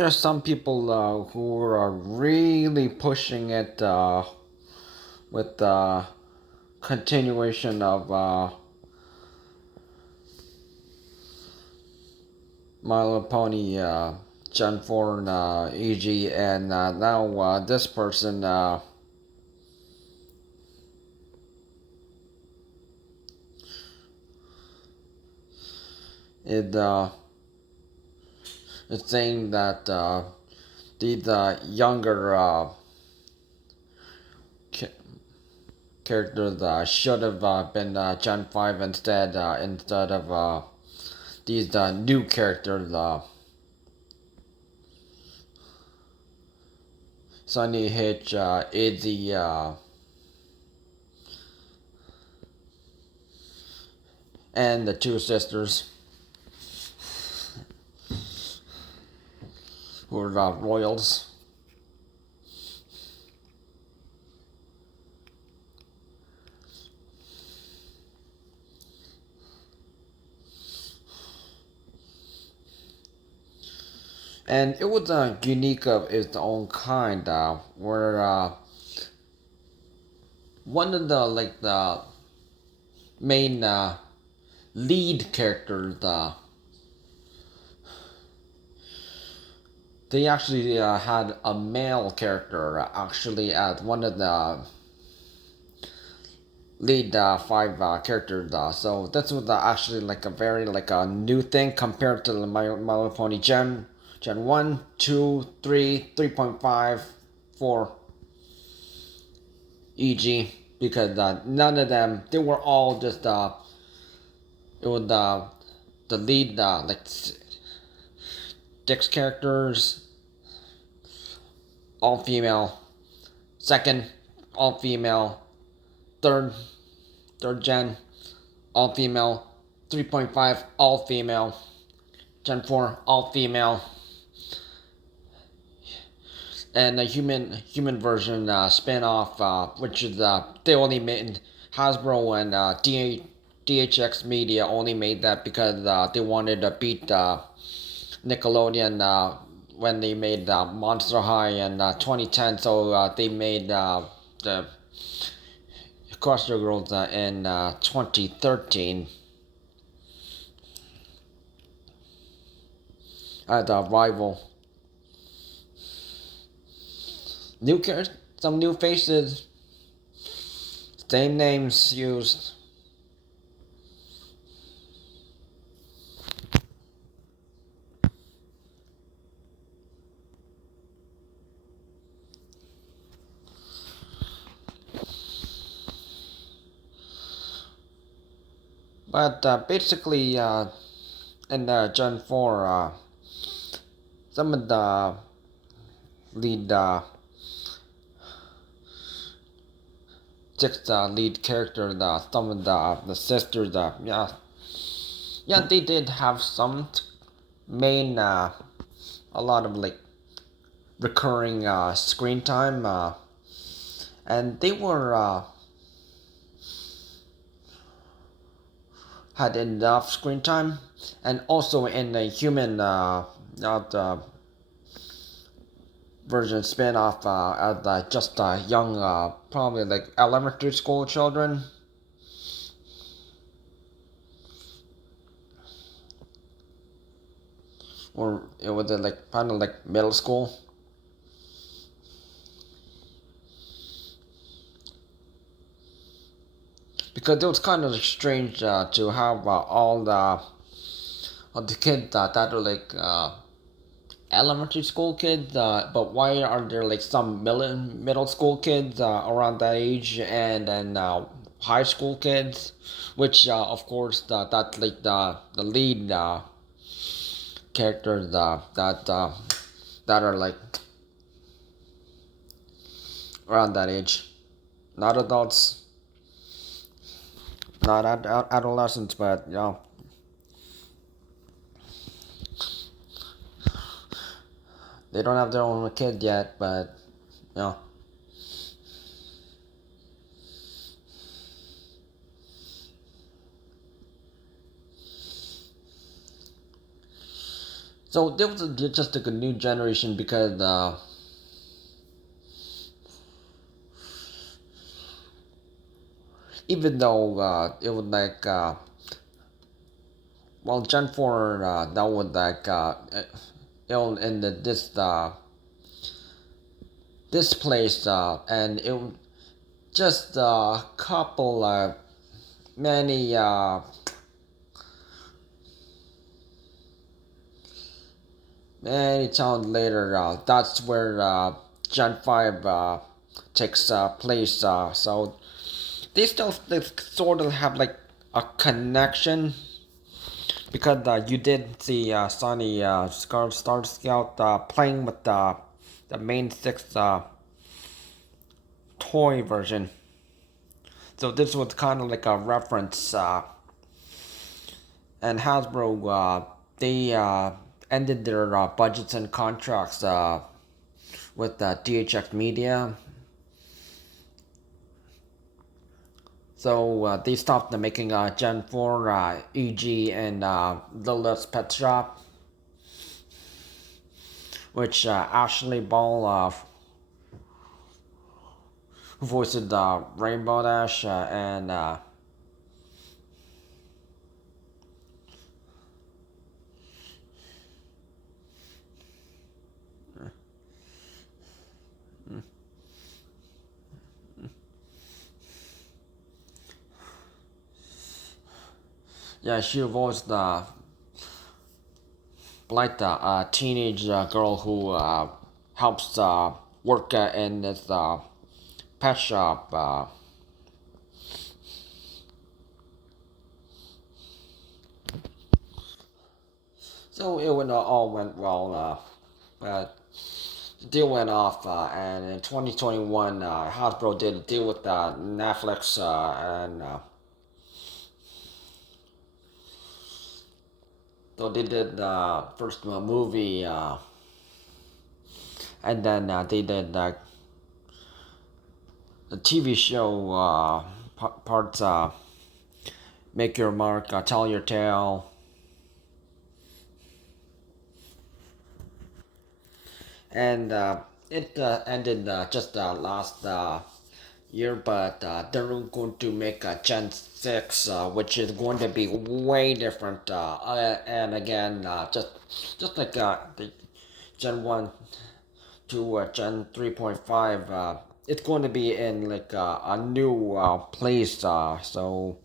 there are some people who are really pushing it with the continuation of My Little Pony Gen 4 EG, and now this person is saying that these younger characters should have been Gen 5 instead of these new characters. Sunny Hitch, Izzy, and the two sisters who are royals. And it was unique of its own kind, where one of the main lead characters, they actually had a male character actually as one of the lead five characters. So this was actually like a very a new thing compared to the My Little Pony Gen 1, 2, 3, 3.5, 4, e.g. because none of them, they were all just it was the lead like 6 characters, all female. Second, all female. Third gen, all female. 3.5, all female. Gen 4, all female. And a human version spin-off, which is they only made Hasbro and DHX Media only made that because they wanted to beat Nickelodeon when they made Monster High in 2010. So they made the Crossroad Girls in 2013 as a rival. New characters, some new faces, same names used. But basically, in Gen 4, some of the lead 6 lead characters, some of the sisters, yeah, they did have some main, a lot of recurring screen time, and they were had enough screen time, and also in a human not version spin-off as just young, probably elementary school children. Or it was kind of middle school. Because it was kind of strange to have all the kids that are elementary school kids, but why are there some middle school kids around that age, and then high school kids, which of course that's the lead characters that are around that age, not adults, not adolescents, but they don't have their own kid yet, but you know. So there was just like a new generation because even though it was like well Gen 4 that was like in this place and it was just a couple many many times later that's where Gen 5 takes place so they sort of have like a connection because you did see Sonny Star Scout playing with the main six toy version. So this was kind of like a reference, and Hasbro they ended their budgets and contracts with DHX Media. So they stopped making Gen 4, EG, and Littlest Pet Shop, which Ashley Ball, who voiced Rainbow Dash, and yeah, she voiced like a teenage girl who helps work in this pet shop. So it all went well. The deal went off, and in 2021, Hasbro did a deal with Netflix, and so they did the first movie, and then they did the TV show parts. Make Your Mark, Tell Your Tale, and it ended just last year, but they're going to make a Gen 6, which is going to be way different. And again, just like the Gen 1 to Gen 3.5, it's going to be in like a new place. So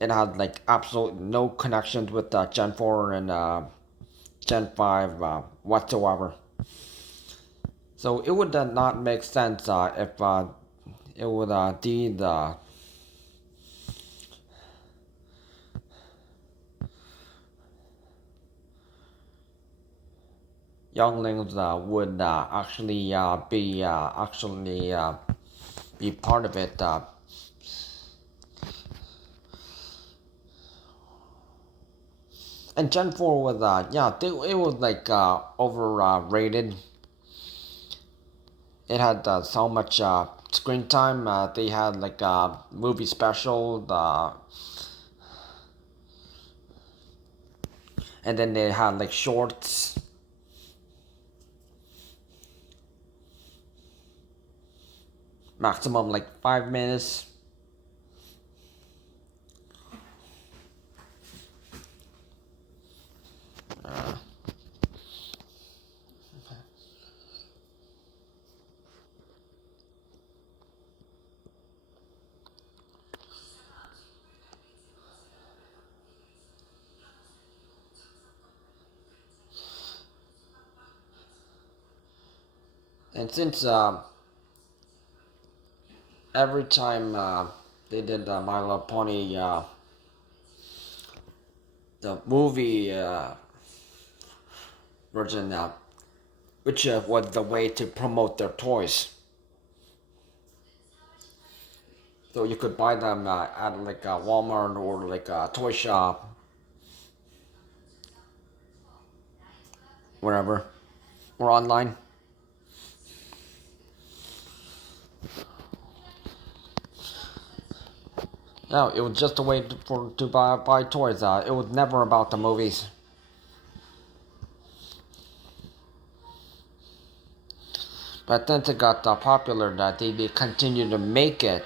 it had like absolutely no connections with Gen 4 and Gen 5 whatsoever. So it would not make sense if it would be the younglings would actually be part of it. And Gen 4 was it was like overrated. It had so much screen time. They had like a movie special, and then they had like shorts. Maximum like 5 minutes. And since every time they did My Little Pony, the movie version, which was the way to promote their toys. So you could buy them at like a Walmart or like a toy shop, wherever, or online. Yeah, it was just a way to buy toys. It was never about the movies. But then it got popular that they continued to make it.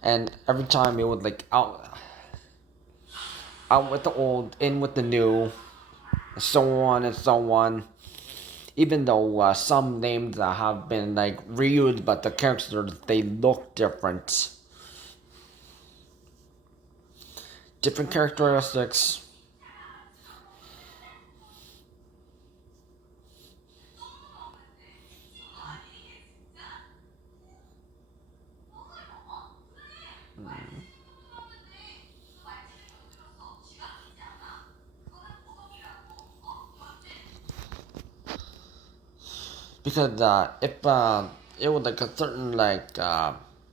And every time it would like out with the old, in with the new, so on and so on. Even though some names have been like reused, but the characters they look different, different characteristics. Because if it was like a certain like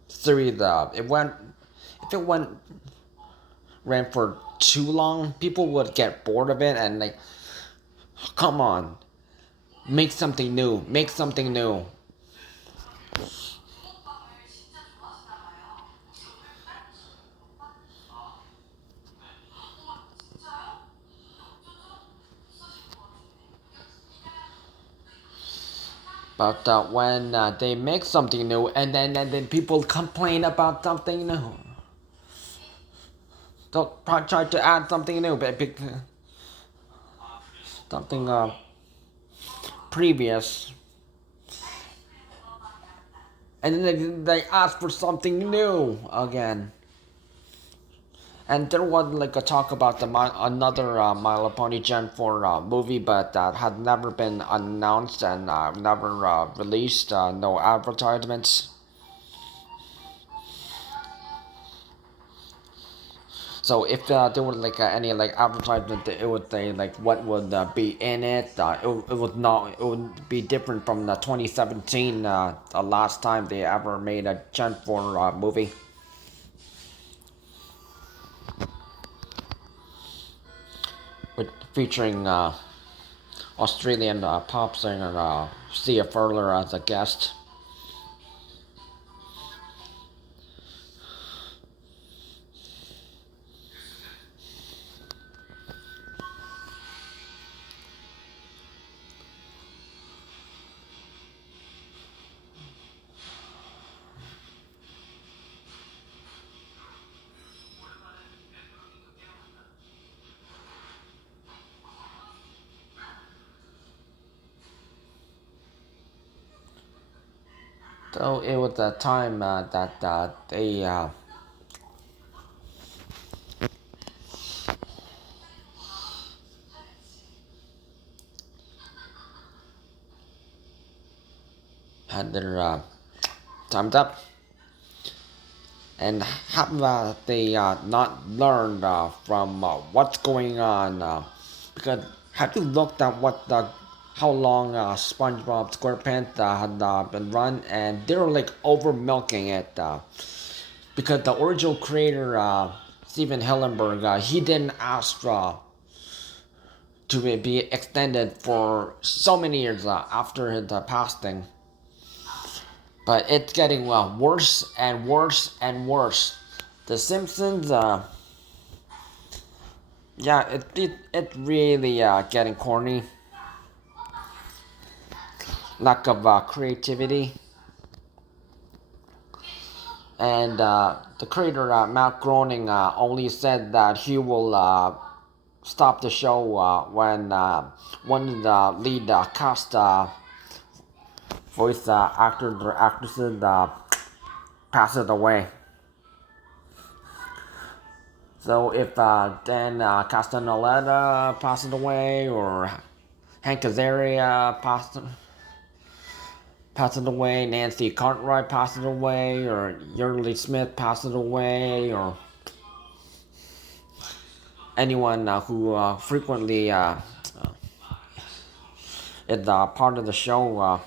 series, if it went ran for too long, people would get bored of it and like, come on, make something new, make something new. But when they make something new and then people complain about something new, don't try to add something new, but something previous, and then they ask for something new again. And there was like a talk about another My Little Pony Gen 4 movie, but that had never been announced and never released. No advertisements. So if there was like any like advertisement, it would say like what would be in it. It would not. It would be different from the 2017, the last time they ever made a Gen 4 movie. With featuring Australian pop singer Sia Furler as a guest. So it was a time that they had their times up, and have they not learned from what's going on? Because have you looked at how long SpongeBob SquarePants had been run, and they're like over milking it because the original creator Steven Hillenberg he didn't ask to be extended for so many years after his passing. But it's getting worse and worse and worse. The Simpsons, yeah, it really getting corny. Lack of creativity. And the creator, Matt Groening, only said that he will stop the show when one of the lead cast voice actors or actresses passes away. So if Dan Castellaneta passes away, or Hank Azaria passes away, Nancy Cartwright passes away, or Yeardley Smith passes away, or anyone who frequently is part of the show.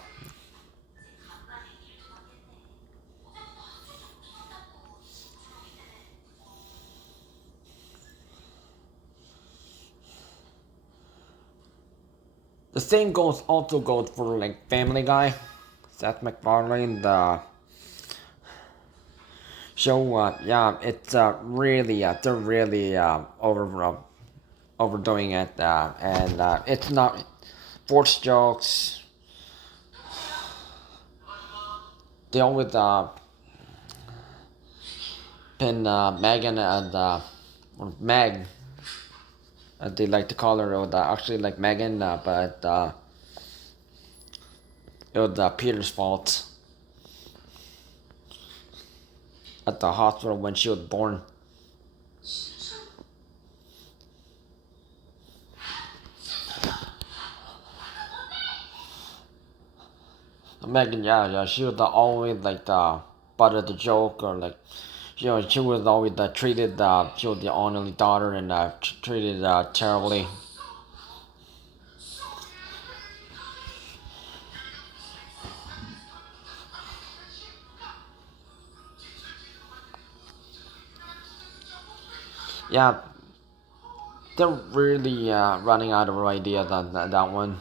The same also goes for like Family Guy. Seth MacFarlane, the show, yeah, it's really, they're really over overdoing it, and it's not forced jokes. They always pin Megan and or Meg, as they like to call her. It was actually like Megan, but it was Peter's fault at the hospital when she was born. Megan, yeah, she was always like the butt of the joke, or like, she was always treated. She was the only daughter and treated terribly. Yeah, they're really running out of ideas on that one.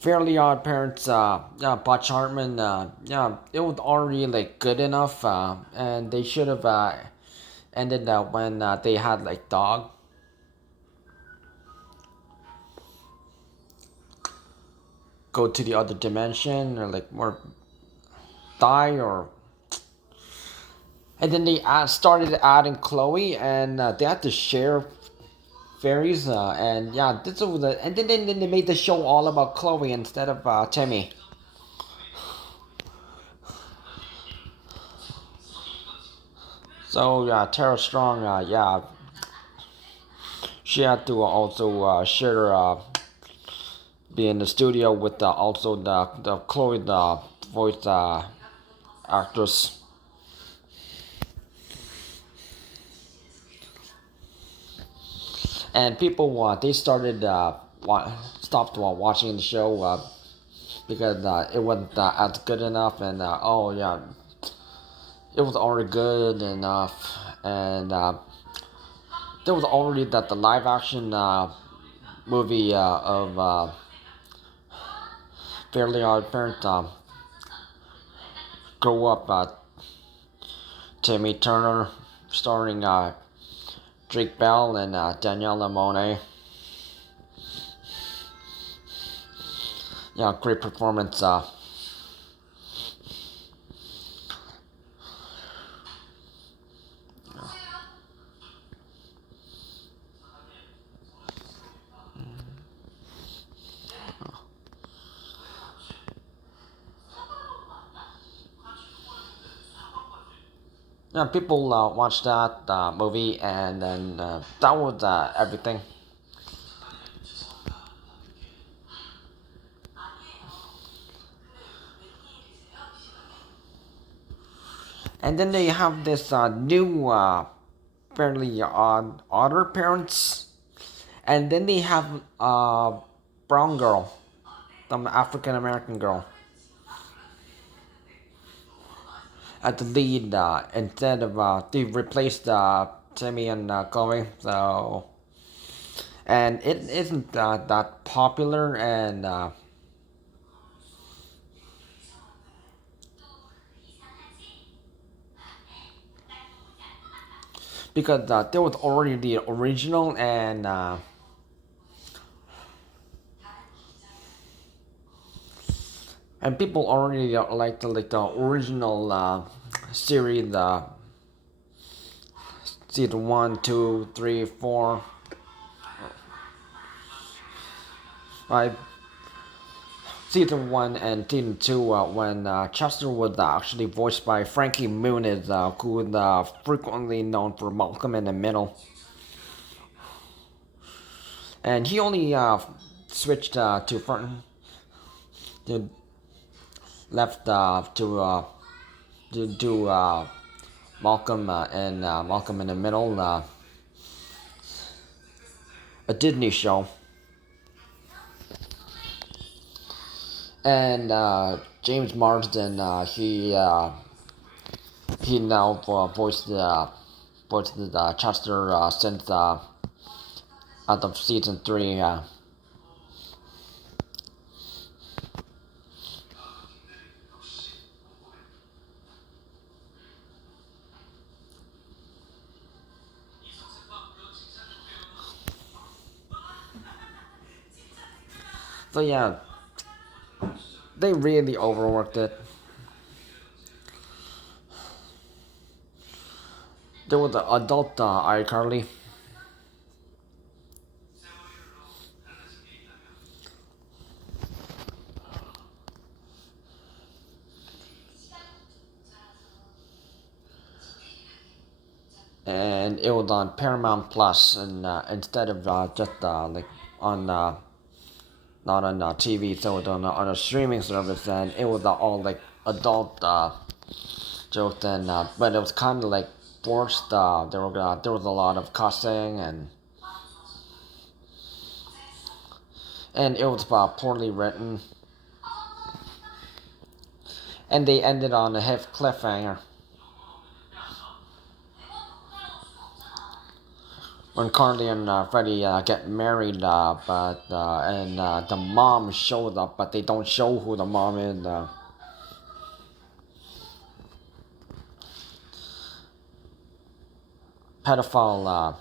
Fairly Odd Parents, yeah, Butch Hartman, yeah, it was already like good enough, and they should have ended when they had like Dog go to the other dimension, or like more die, or and then they started adding Chloe, and they had to share fairies, and yeah, this was and then they made the show all about Chloe instead of Timmy. So yeah, Tara Strong, yeah, she had to also share be in the studio with also the Chloe, the voice actress. And people they started stopped watching the show because it wasn't as good enough, and oh yeah, it was already good enough, and there was already the live action movie of Fairly Odd Parents, Grow Up, Timmy Turner, starring Drake Bell and Daniela Monet. Yeah, great performance. Yeah, people watched that movie, and then that was everything. And then they have this new fairly odder parents, and then they have brown girl, the African American girl, at the lead instead of they replaced Timmy and Chloe. So, and it isn't that popular, and because there was already the original, and people already like the original series, season 1, 2, 3, 4, 5, season 1 and season 2, when Chester was actually voiced by Frankie Muniz, who was frequently known for Malcolm in the Middle, and he only switched to front to left to do Malcolm and Malcolm in the Middle, a Disney show. And James Marsden, he now voiced Chester since out of season 3. So yeah, they really overworked it. There was the adult iCarly. And it was on Paramount Plus, and instead of just like on not on TV, so it was on a streaming service, and it was all like adult jokes, and but it was kind of like forced. There was a lot of cussing, and it was poorly written, and they ended on a cliffhanger. When Carly and Freddie get married, but and the mom shows up, but they don't show who the mom is. Pedophile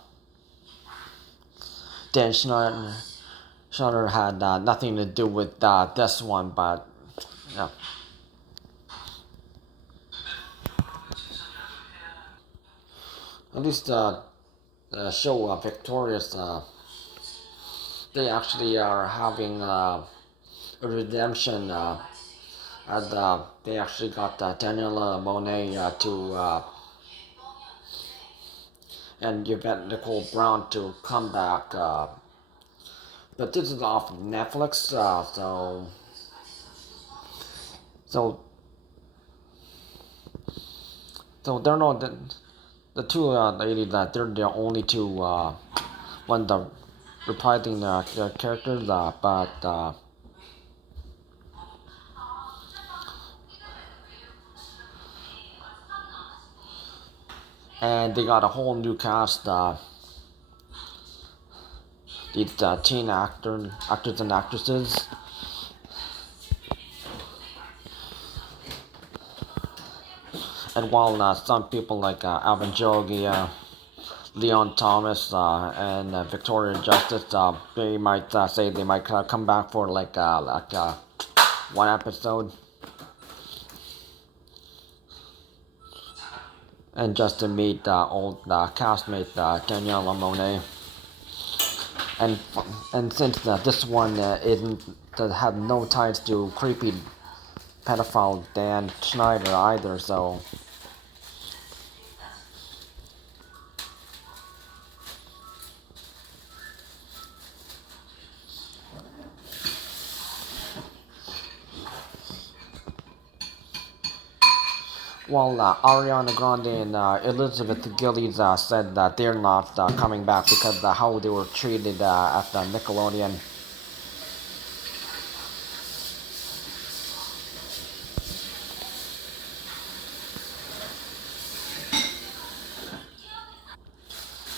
Dan Schneider had nothing to do with this one, but yeah. At least the show Victorious, they actually are having a redemption, and they actually got Daniela Monet to and Yvette Nicole Brown to come back. But this is off Netflix, so they're not the two ladies that they're the only two one the reprising their characters, but and they got a whole new cast. These teen actors and actresses. And while some people like Alvin Jogi, Leon Thomas, and Victoria Justice, they might say they might come back for like one episode, and just to meet old castmate Daniela Monet. And since this one isn't have no ties to creepy pedophile Dan Schneider either, so while Ariana Grande and Elizabeth Gillies said that they're not coming back because of how they were treated at the Nickelodeon.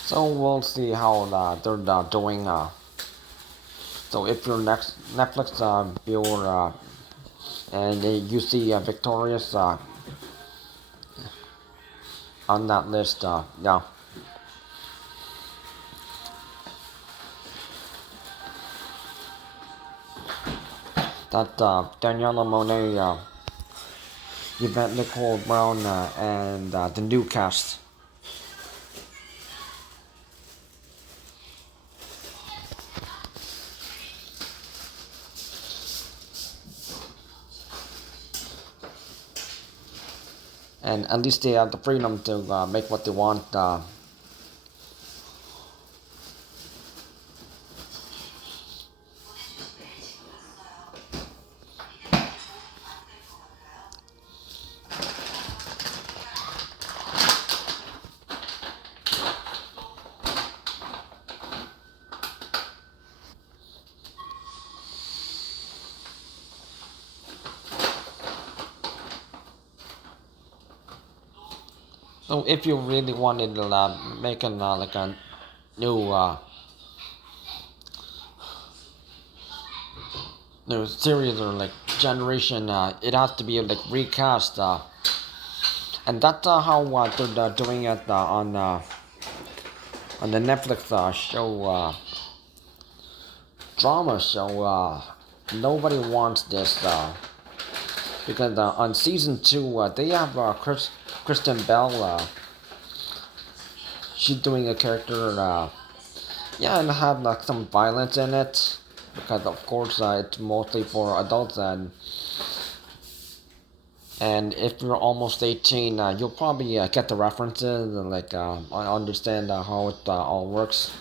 So we'll see how they're doing. So if you're next Netflix viewer and you see Victorious on that list, yeah. That Daniela Monet, Yvette Nicole Brown, and the new cast. And at least they have the freedom to make what they want. So if you really wanted to make like a new new series or like generation, it has to be like recast, and that's how they're doing it on the Netflix show drama show. nobody wants this because on season 2 they have Kristen Bell. She's doing a character. Yeah, and have like some violence in it because of course it's mostly for adults and if you're almost 18, you'll probably get the references and like understand how it all works.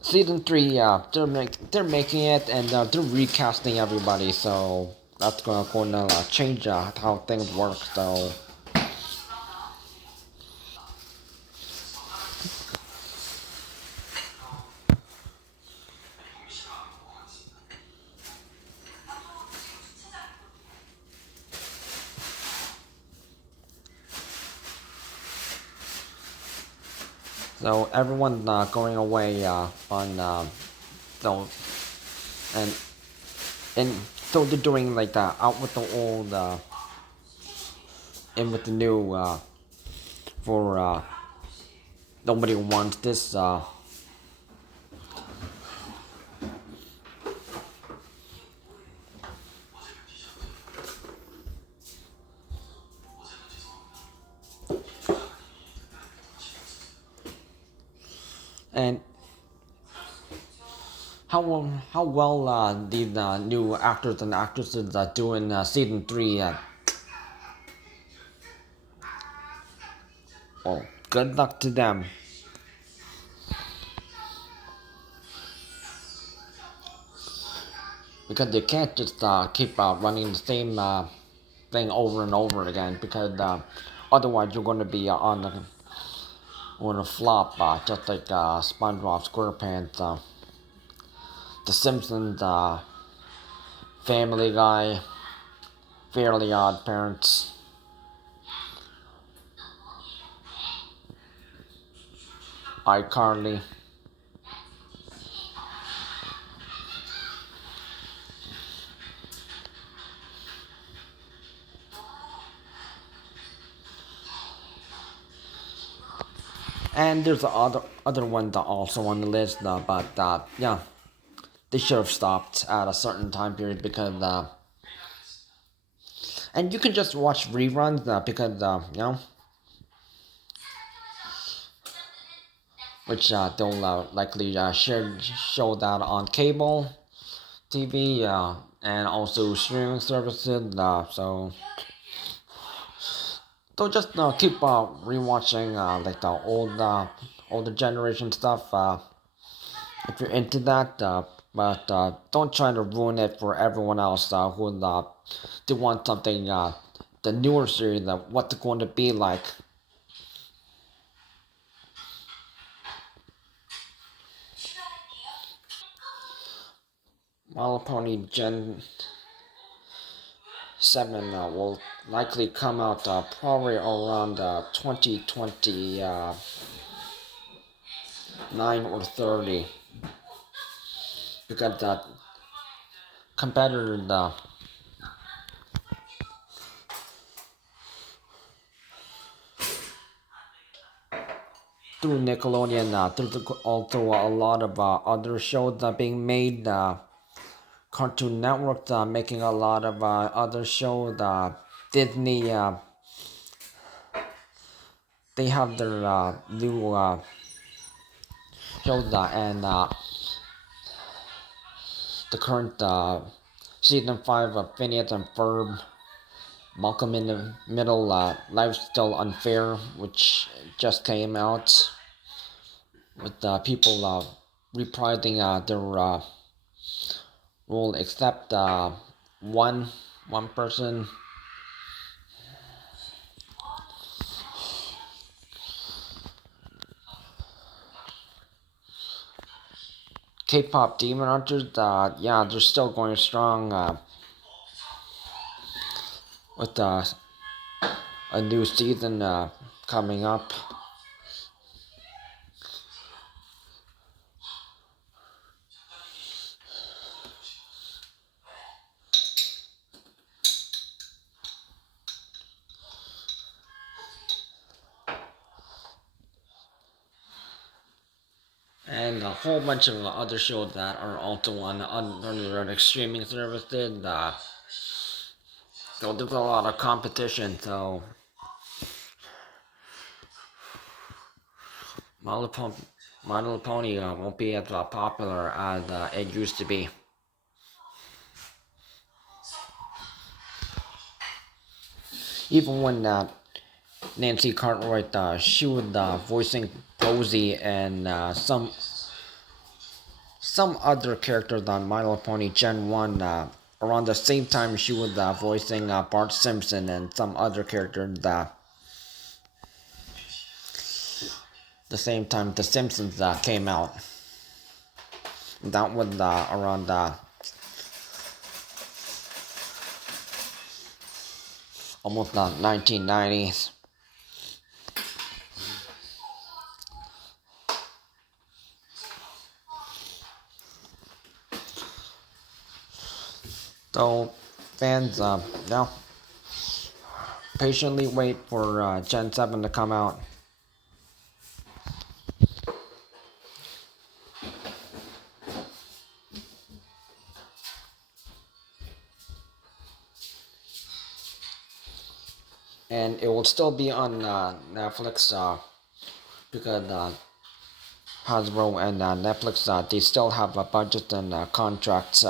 Season 3, they're making it and they're recasting everybody, so that's gonna change how things work. So everyone's going away on so and and so they're doing like out with the old in with the new for nobody wants this and how well these new actors and actresses do in season 3. Well, good luck to them because they can't just keep running the same thing over and over again because otherwise you're going to be on a flop just like SpongeBob SquarePants, The Simpsons, Family Guy, Fairly Odd Parents. iCarly. And there's the other one that also on the list, but yeah, they should have stopped at a certain time period because and you can just watch reruns because which they'll likely show that on cable TV and also streaming services. So they'll just keep rewatching like the older generation stuff. If you're into that, but don't try to ruin it for everyone else who they want something the newer series what it's going to be like. My Little Pony Gen 7 will likely come out probably around 2029 or 30 because that competitor through Nickelodeon. There's also a lot of other shows being made. Cartoon Network making a lot of other shows. Disney, they have their new shows and the current season 5 of Phineas and Ferb, Malcolm in the Middle, Life's Still Unfair, which just came out with people reprising their role except one person. K-pop Demon Hunters, yeah, they're still going strong with a new season coming up. and a whole bunch of other shows that are also on other streaming services. So there's a lot of competition. So My Little Pony, My Little Pony won't be as popular as it used to be. Even when Nancy Cartwright, she was voicing Posey and some other characters on My Little Pony Gen 1. Around the same time, she was voicing Bart Simpson and some other characters. The same time The Simpsons came out. That was around almost the 1990s. So fans now patiently wait for Gen 7 to come out. And it will still be on Netflix because Hasbro and Netflix they still have a budget and contracts